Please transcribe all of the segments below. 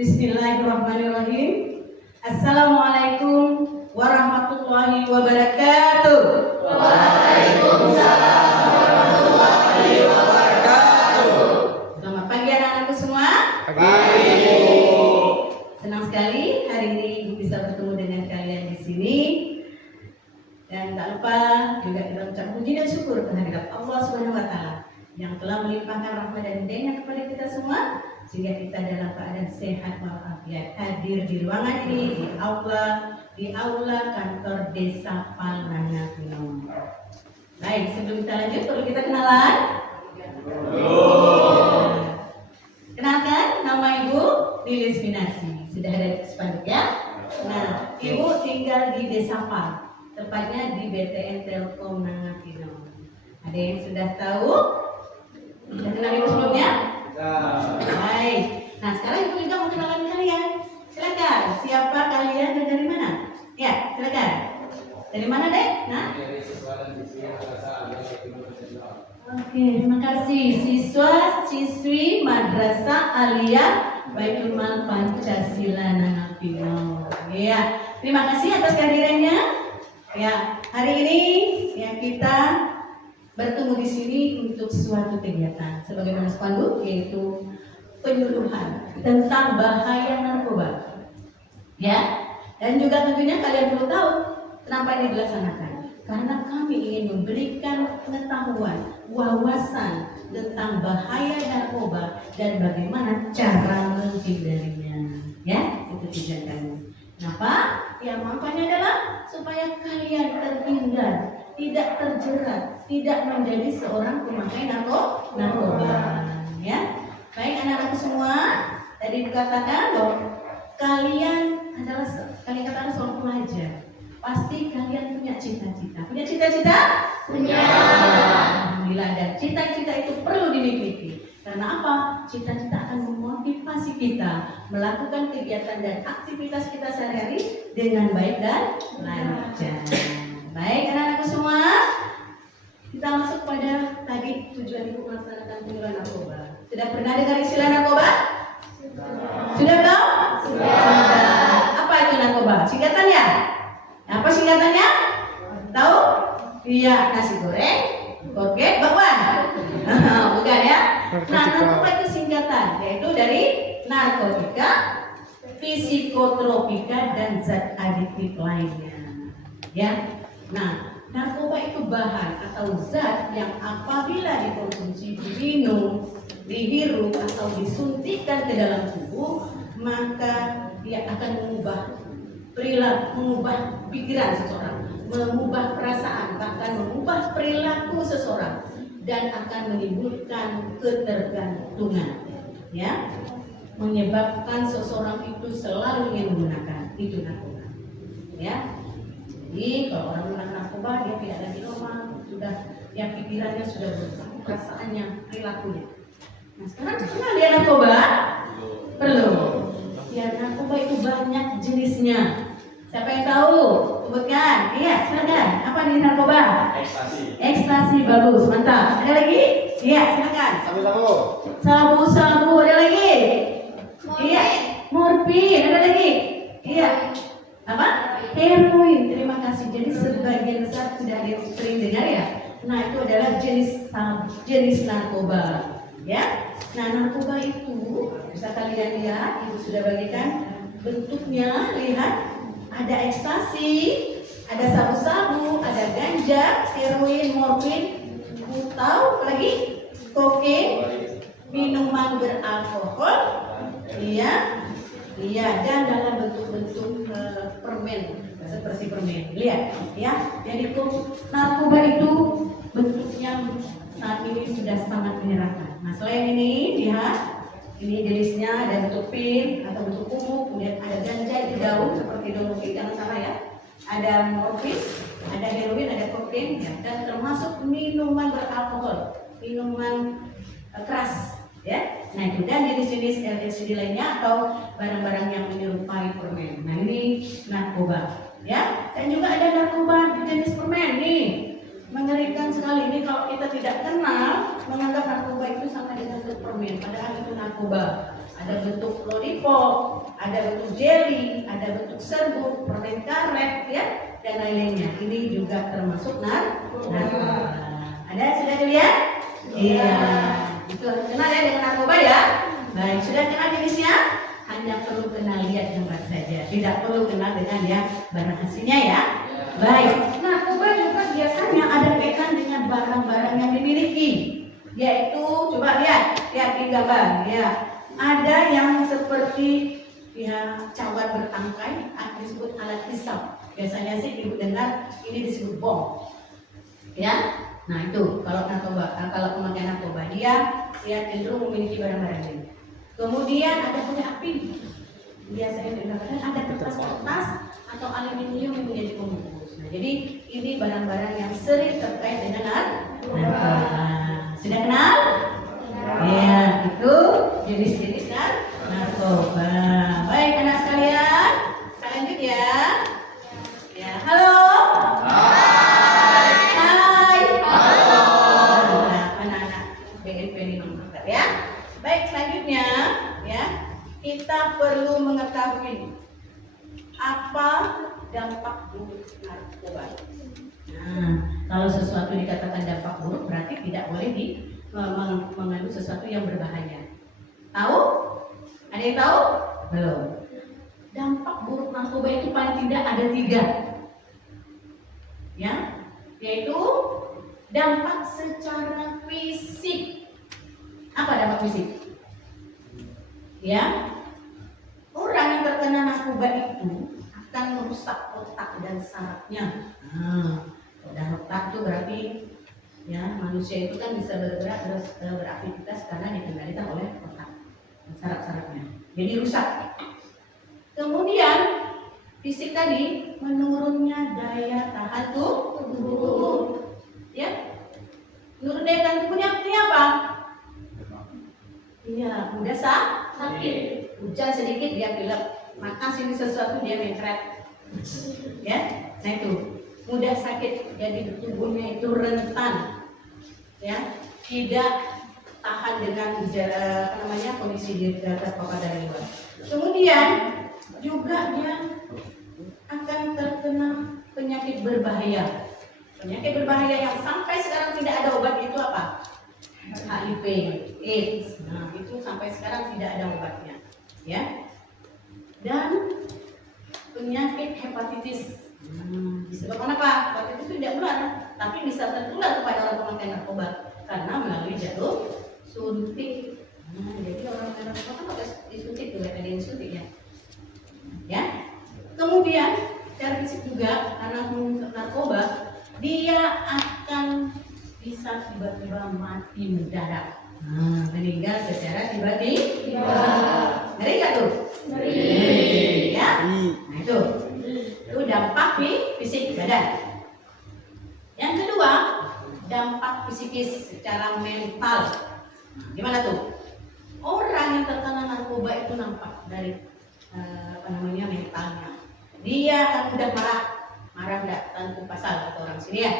Bismillahirrahmanirrahim. Assalamualaikum warahmatullahi wabarakatuh. Waalaikumsalam warahmatullahi wabarakatuh. Selamat pagi anak-anakku semua. Pagi. Senang sekali hari ini Ibu bisa bertemu dengan kalian di sini. Dan tak lupa juga kita ucap puji dan syukur kehadirat Allah Subhanahu wa taala yang telah melimpahkan rahmat dan hidayah kepada kita semua sehingga kita dalam keadaan sehat walafiat hadir di ruangan ini di aula kantor Desa Palnangatino. Baik, sebelum kita lanjut perlu kita kenalan? Kenalkan, nama Ibu Lilis Minasi. Sudah ada spanduk ya? Nah, Ibu tinggal di Desa Pal, tepatnya di BTN Telkom Nangatino. Ada yang sudah tahu? Sudah kenal Ibu sebelumnya? Baik. Nah, sekarang Ibu juga mau kenalan kalian. Silakan. Siapa kalian dan dari mana? Ya, silakan. Dari mana, Dek? Nah. Oke, terima kasih. Siswa siswi Madrasah Aliyah Baitul Mal Pancasila Nangatino. Ya, terima kasih atas kehadirannya. Ya, hari ini ya kita bertemu di sini untuk suatu kegiatan sebagaimana spanduk, yaitu penyuluhan tentang bahaya narkoba. Ya, dan juga tentunya kalian perlu tahu kenapa ini dilaksanakan. Karena kami ingin memberikan pengetahuan, wawasan tentang bahaya narkoba dan bagaimana cara menghindarinya. Ya, itu tujuan kami. Kenapa? Ya, manfaatnya adalah supaya kalian terhindar, tidak terjerat, tidak menjadi seorang pemakai narkoba. Ya, baik anak-anak semua. Tadi dikatakan bahwa kalian katakan seorang pelajar. Pasti kalian punya cita-cita. Punya cita-cita? Punya. Alhamdulillah, dan cita-cita itu perlu dimiliki. Karena apa? Cita-cita akan memotivasi kita melakukan kegiatan dan aktivitas kita sehari-hari dengan baik dan lancar. Baik anak-anakku semua, kita masuk pada tadi tujuan Ibu melaksanakan penyuluhan narkoba. Sudah pernah dengar istilah narkoba? Sudah belum? Sudah. Apa itu narkoba? Singkatannya? Apa singkatannya? Tahu? Iya, nasi goreng, koket, bakwan. Bukan ya? Nah, narkoba itu singkatan, yaitu dari narkotika, psikotropika, dan zat adiktif lainnya. Ya. Nah, narkoba itu bahan atau zat yang apabila dikonsumsi, diminum, dihirup atau disuntikkan ke dalam tubuh, maka dia akan mengubah perilaku, mengubah pikiran seseorang, mengubah perasaan, bahkan mengubah perilaku seseorang, dan akan menimbulkan ketergantungan, ya, menyebabkan seseorang itu selalu ingin menggunakan itu narkoba, ya. Jadi kalau orang menggunakan narkoba, dia tidak lagi normal, sudah ya pikirannya sudah berubah, perasaannya, perilakunya. Nah, sekarang kenal dia narkoba? Perlu. Ya, narkoba itu banyak jenisnya. Siapa yang tahu? Sebutkan. Iya, silakan. Apa jenis narkoba? Ekstasi. Ekstasi, bagus, mantap. Ada lagi? Iya, silakan. Sabu-sabu. Sabu-sabu, ada lagi? Iya, morfin, ada lagi? Iya. Apa? Heroin. Terima kasih. Jadi sebagian besar sudah ada yang sering dengar ya. Nah, itu adalah jenis narkoba. Ya. Nah, narkoba itu bisa kalian lihat, Ibu sudah bagikan bentuknya. Lihat, ada ekstasi, ada sabu-sabu, ada ganja, heroin, morfin, putau, lagi kokain, minuman beralkohol, iya, dan dalam bentuk-bentuk permen seperti permen. Lihat, ya. Jadi narkoba itu bentuknya saat ini sudah sangat menyeramkan. Nah, selain ini, lihat, ini jenisnya ada bentuk pil atau bentuk ungu, kemudian ada ganja itu daun seperti daun mungkin, jangan salah ya. Ada morfin, ada heroin, ada kokain, ya, dan termasuk minuman beralkohol, minuman keras, ya. Nah, itu dan jenis-jenis LSD lainnya atau barang-barang yang menyerupai permen. Nah, ini narkoba, ya. Dan juga ada narkoba jenis permen nih. Mengerikan sekali ini kalau kita tidak kenal, menganggap narkoba itu sama dengan permen, padahal itu narkoba. Ada bentuk lollipop, ada bentuk jelly, ada bentuk serbuk, permen karet, ya, dan lain-lainnya. Ini juga termasuk narkoba. Ada sudah dilihat? Iya. Itu kenal ya dengan narkoba ya. Baik, sudah kenal jenisnya? Hanya perlu kenal lihat gambar saja, tidak perlu kenal dengan ya barang aslinya ya. Baik, narkoba juga biasanya ada kaitan dengan barang-barang yang dimiliki, yaitu coba lihat di gambar ya. Ada yang seperti ya cawan bertangkai, disebut alat hisap. Biasanya sih ibu dengar ini disebut bom, ya. Nah itu kalau narkoba, kalau pemakaian narkoba dia cenderung memiliki barang-barang ini. Kemudian ada korek api, biasanya digunakan ada kertas-kertas atau aluminium yang menjadi pembungkus. Nah, jadi ini barang-barang yang sering terkait dengan narkoba. Sudah kenal? Ya, itu jenis-jenis narkoba. Baik anak sekalian, kita lanjut ya. Ya, halo. Hai. Halo. Anak-anak BNP 5 ya. Baik, selanjutnya ya, kita perlu mengetahui apa dampak buruk narkoba. Nah, kalau sesuatu dikatakan dampak buruk berarti tidak boleh mengandung sesuatu yang berbahaya. Tahu? Ada yang tahu? Belum. Dampak buruk narkoba itu paling tidak ada 3, ya, yaitu dampak secara fisik. Apa dampak fisik? Ya, orang yang terkena narkoba itu akan merusak otak dan sarafnya. Dan otak itu berarti ya manusia itu kan bisa bergerak terus beraktivitas karena dikendalikan oleh otak dan saraf-sarafnya. Jadi rusak. Kemudian fisik tadi menurunnya daya tahan tubuh. Ya, menurun daya tahan tubuhnya artinya apa? Iya, mudah sakit. Hujan sedikit dia pilek, makan sini sesuatu dia mencret. Ya, nah itu mudah sakit. Jadi tubuhnya itu rentan, ya, tidak tahan dengan kondisi dia terpapar dari luar. Kemudian juga dia akan terkena penyakit berbahaya. Penyakit berbahaya yang sampai sekarang tidak ada obat itu apa? HIV, AIDS. Nah, itu sampai sekarang tidak ada obatnya, ya. Dan penyakit hepatitis. Disebabkan apa? Hepatitis itu tidak menular, tapi bisa tertular kepada orang pemakai narkoba karena melalui jalur suntik. Nah, jadi orang pemakai narkoba kan pakai disuntik tuh, ada yang suntik ya. Ya. Kemudian secara fisik juga karena mengusap narkoba, dia akan bisa tiba-tiba mati mendadak. Meninggal secara tiba-tiba. Ngeri nggak tuh? Ngeri. Ya. Nah itu dampak fisik badan. Yang kedua, dampak psikis secara mental. Gimana tuh? Orang yang terkena narkoba itu nampak dari mentalnya. Dia akan mudah marah enggak tanpa pasal atau orang sini ya,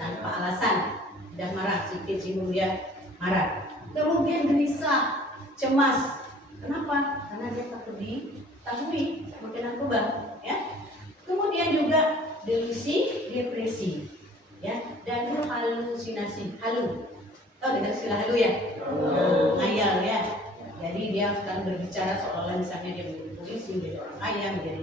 tanpa alasan. Udah marah, sedikit singgung dia marah. Kemudian gelisah, cemas. Kenapa? Karena dia takut diketahui pakai narkoba, ya. Kemudian juga depresi, ya, dan halusinasi. Dengar istilah halu ya? Ngayal ya. Jadi dia akan berbicara seolah-olah misalnya dia menjadi polisi, menjadi orang kaya, menjadi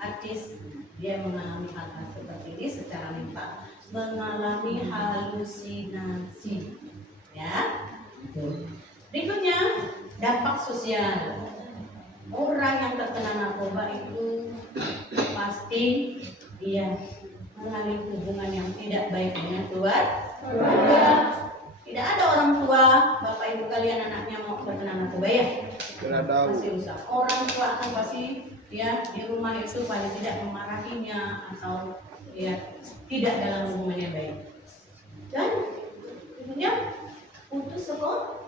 artis. Dia mengalami hal-hal seperti ini secara mental. Mengalami halusinasi, ya. Berikutnya dampak sosial. Orang yang terkena narkoba itu pasti dia mengalami hubungan yang tidak baik dengan keluarga. Tidak ada orang tua, bapak ibu kalian anaknya mau terkena narkoba ya? Pasti rusak. Orang tua akan pasti ya di rumah itu paling tidak memarahinya atau ya tidak dalam hubungan yang baik. Dan kemudian putus sekolah.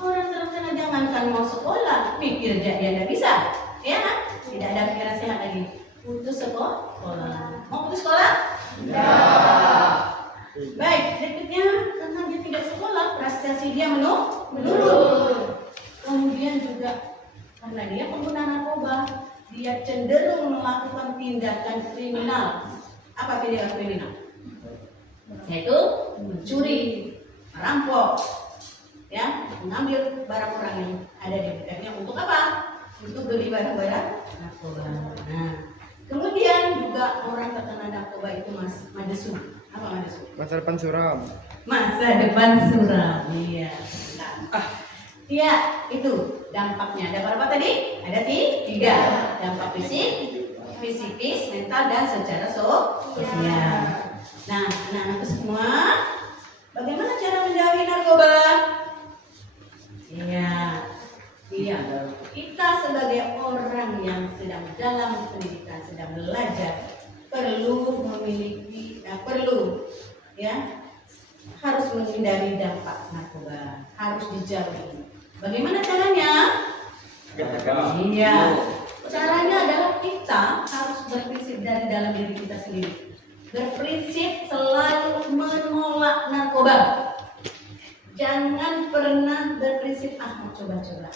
Orang terkena jangankan mau sekolah, mikir dia tidak bisa, ya kan? Tidak ada pikiran sehat lagi. Putus sekolah. Mau putus sekolah? Ya. Baik, berikutnya karena dia tidak sekolah, prestasi dia menurun. Kemudian juga karena dia pengguna narkoba, dia cenderung melakukan tindakan kriminal. Apa tindakan kriminal? Yaitu mencuri, merampok, ya, mengambil barang orang yang ada di dekatnya untuk apa? Untuk beli barang-barang narkoba. Nah, kemudian juga orang terkena narkoba itu madesu. Apa madesu? Masa depan suram. Masa depan suram. Iya. Nah, iya, itu dampaknya. Ada berapa tadi? Ada tiga. Dampak fisik, psikis, mental, dan secara sosial. Nah, anak-anakku semua, bagaimana cara menjauhi narkoba? Iya. Kita sebagai orang yang sedang dalam pendidikan, sedang belajar, perlu harus menghindari dampak narkoba, harus dijauhi. Bagaimana caranya? Iya. Caranya adalah kita harus berprinsip dari dalam diri kita sendiri. Berprinsip selalu menolak narkoba. Jangan pernah berprinsip mau coba-coba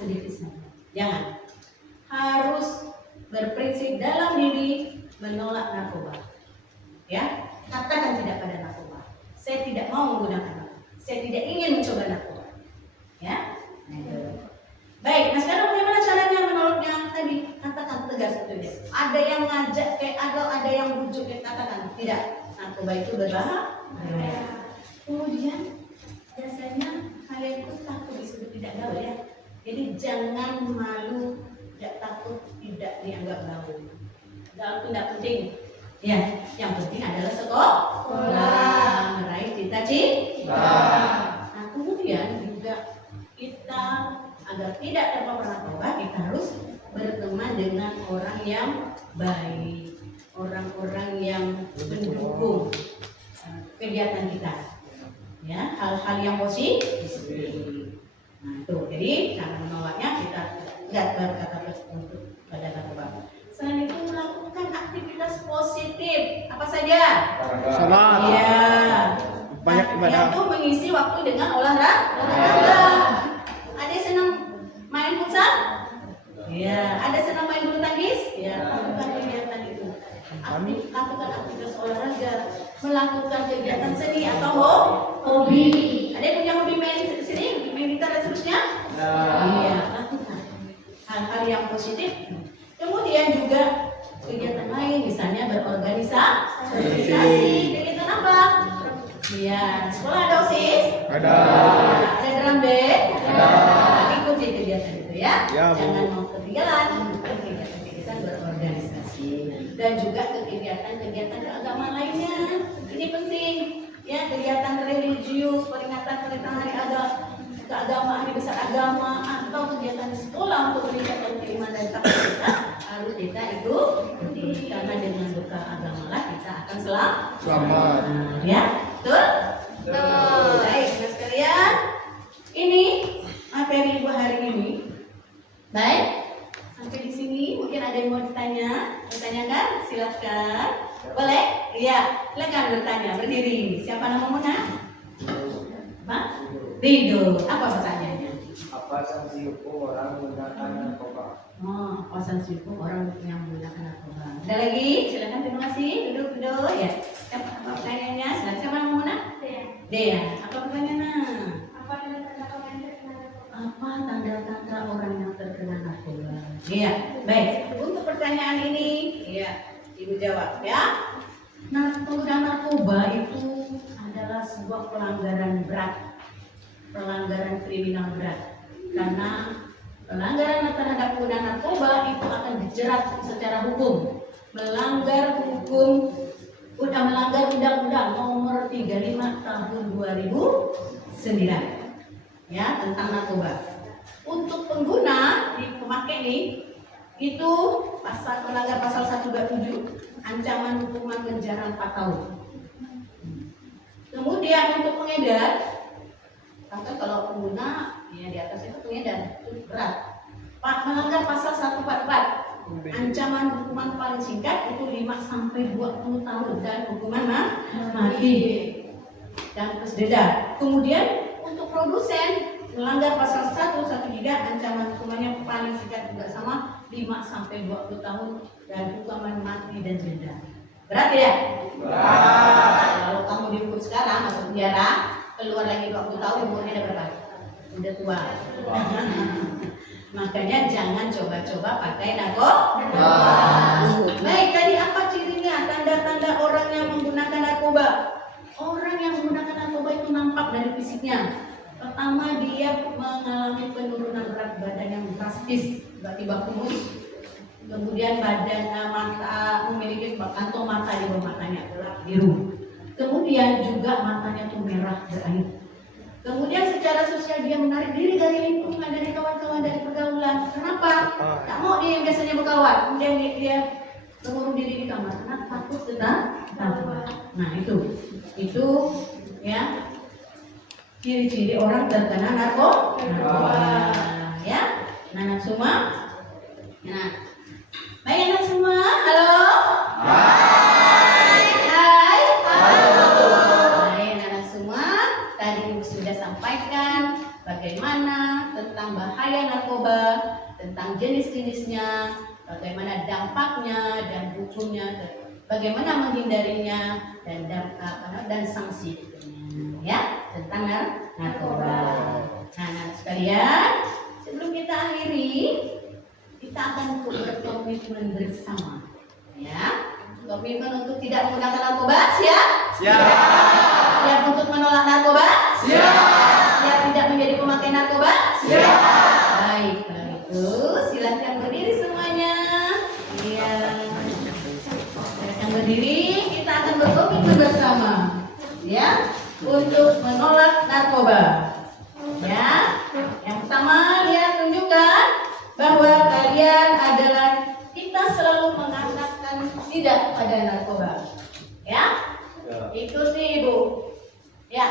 sedikit saja. Jangan. Harus berprinsip dalam diri menolak narkoba. Ya, katakan tidak pada narkoba. Saya tidak mau menggunakan narkoba. Saya tidak ingin mencoba narkoba. Ya. Baik, nah sekarang bagaimana caranya menolaknya? Tadi katakan tegas betul. Ada yang ngajak ada yang bujuk katakan tidak. Narkoba itu berbahaya. Kemudian biasanya kalian itu takut disebut tidak gaul ya. Jadi jangan malu, tidak takut tidak dianggap gaul. Gaul itu tidak penting. Ya, yang penting adalah sekolah, meraih cita-cita. Nah, kemudian juga kita agar tidak terpapar narkoba, kita harus berteman dengan orang yang baik, orang-orang yang mendukung kegiatan kita. Ya, hal-hal yang positif. Nah, itu. Jadi cara menolaknya kita tidak berkata untuk pada narkoba. Selain itu melakukan aktivitas positif apa saja? Salat. Iya. Banyak ibadah. Itu mengisi waktu dengan olahraga. Ada yang senang main futsal? Iya. Ada yang senang main bulu tangkis? Iya. Lakukan kegiatan itu. Lakukan aktivitas olahraga, melakukan kegiatan seni atau hobi. Ada yang punya hobi main seni, main gitar dan seterusnya? Iya, lakukan hal-hal yang positif. Kemudian juga kegiatan lain, misalnya berorganisasi. Kegiatan apa? Iya, sekolah ada OSIS? Ada. Ada drum band? Ada. Ikuti kegiatan itu ya. Jangan mau ketinggalan kegiatan berorganisasi. Dan juga kegiatan agama lainnya. Ini penting ya, kegiatan religius, peringatan hari keagamaan, hari besar agama, atau kegiatan sekolah untuk meningkatkan keimanan dan takwa kita harus kita ikuti, karena dengan bekal agama lah kita akan selamat. Ya, betul? Baik, nah sekalian, ini materi ibu hari ini. Baik, sampai di sini mungkin ada yang mau bertanyakan? Silakan. Boleh? Iya, silakan bertanya. Berdiri. Siapa nama Muna? Pak? Ridho. Apa pertanyaannya? Apa sanksi hukum orang menggunakan narkoba? Oh, apa sanksi hukum orang yang menggunakan narkoba? Ada lagi? Silakan. Terima kasih. Duduk. Ya. Apa pertanyaannya? Silakan. Siapa nama Muna? Dea. Apa pertanyaannya? Apa tanda-tanda orang yang terkena narkoba? Iya, baik. Untuk pertanyaan ini, ya, Ibu jawab ya. Nah, penggunaan narkoba itu adalah sebuah pelanggaran berat, pelanggaran kriminal berat. Karena pelanggaran terhadap penggunaan narkoba itu akan dijerat secara hukum. Melanggar Undang-Undang Nomor 35 Tahun 2009. Ya, tentang narkoba. Untuk pengguna di pemakai ini itu melanggar pasal 127, ancaman hukuman penjara 4 tahun. Kemudian untuk pengedar, bahkan kalau pengguna ya di atas itu pengedar itu berat. Melanggar pasal 144, Ancaman hukuman paling singkat itu 5 sampai 20 tahun dan hukuman mati dan plus denda. Kemudian untuk produsen melanggar pasal 113 ancaman hukumannya paling singkat juga sama 5 sampai 20 tahun dan hukuman mati dan denda. Berat ya? Berat. Kalau kamu dihukum sekarang masuk penjara, keluar lagi 20 tahun umurnya udah berapa? Udah tua. Makanya jangan coba-coba pakai narkoba. Baik, tadi apa cirinya? Tanda-tanda orang yang menggunakan narkoba. Orang yang menggunakan narkoba itu nampak dari fisiknya. Pertama, dia mengalami penurunan berat badan yang drastis, tiba-tiba kurus. Kemudian badan mata memiliki kantong mata di bawah matanya gelap biru. Kemudian juga matanya tuh merah berair. Kemudian secara sosial dia menarik diri dari lingkungan, dari kawan-kawan, dari pergaulan. Kenapa? Tak mau dia yang biasanya berkawan. Kemudian dia mengurung diri di kamar karena takut ketahuan. Nah itu ya ciri-ciri orang terkena narkoba. Ya, anak semua. Nah, baik anak semua. Halo. Hai. Hai. Halo. Baik anak semua. Tadi Ibu sudah sampaikan bagaimana tentang bahaya narkoba, tentang jenis-jenisnya, bagaimana dampaknya dan hukumnya, bagaimana menghindarinya dan sanksi ya tentang narkoba. Nah, sekalian, sebelum kita akhiri, kita akan berkomitmen bersama, ya. Komitmen untuk tidak menggunakan narkoba, siap? Siap untuk menolak narkoba? Siap tidak menjadi pemakai narkoba? Siap. Baik, kalau itu silakan berdiri semuanya. Iya. Silakan berdiri, kita akan berkomitmen bersama, ya, untuk menolak narkoba. Ya. Yang pertama, lihat tunjukkan bahwa kalian adalah kita selalu mengatakan tidak pada narkoba. Ya? Ikuti Ibu. Ya.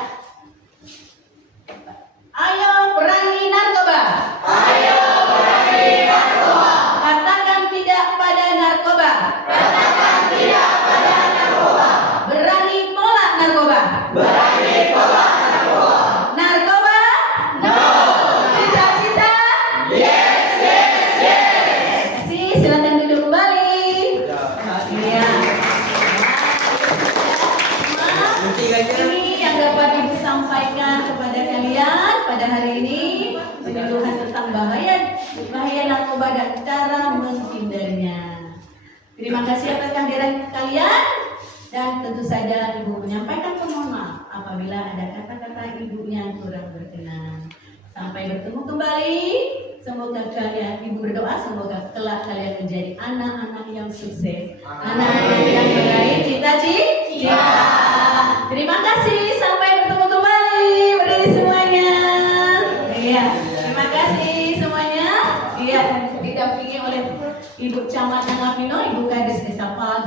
Ayo perangi narkoba. Ayo perangi narkoba. Katakan tidak pada narkoba. Katakan tidak pada narkoba. Berani tolak narkoba. Berani tolak narkoba. Narkoba? No. Cita-cita? Yes, yes, yes. Kasih, silakan duduk kembali. Iya. Ini yang dapat Ibu sampaikan kepada kalian pada hari ini, penyuluhan tentang bahaya narkoba dan cara menghindarinya. Terima kasih atas kehadiran kalian dan tentu saja Ibu menyampaikan permohonan maaf apabila ada kata-kata Ibu yang kurang berkenan. Sampai bertemu kembali. Semoga kalian, Ibu berdoa semoga kelak kalian menjadi anak-anak yang sukses, anak-anak yang meraih cita-cita. Terima kasih, sampai bertemu kembali. Berdiri semuanya. Iya, terima kasih semuanya. Iya, didampingi oleh Ibu Camat Nangapino, Ibu Kades Desa Pal.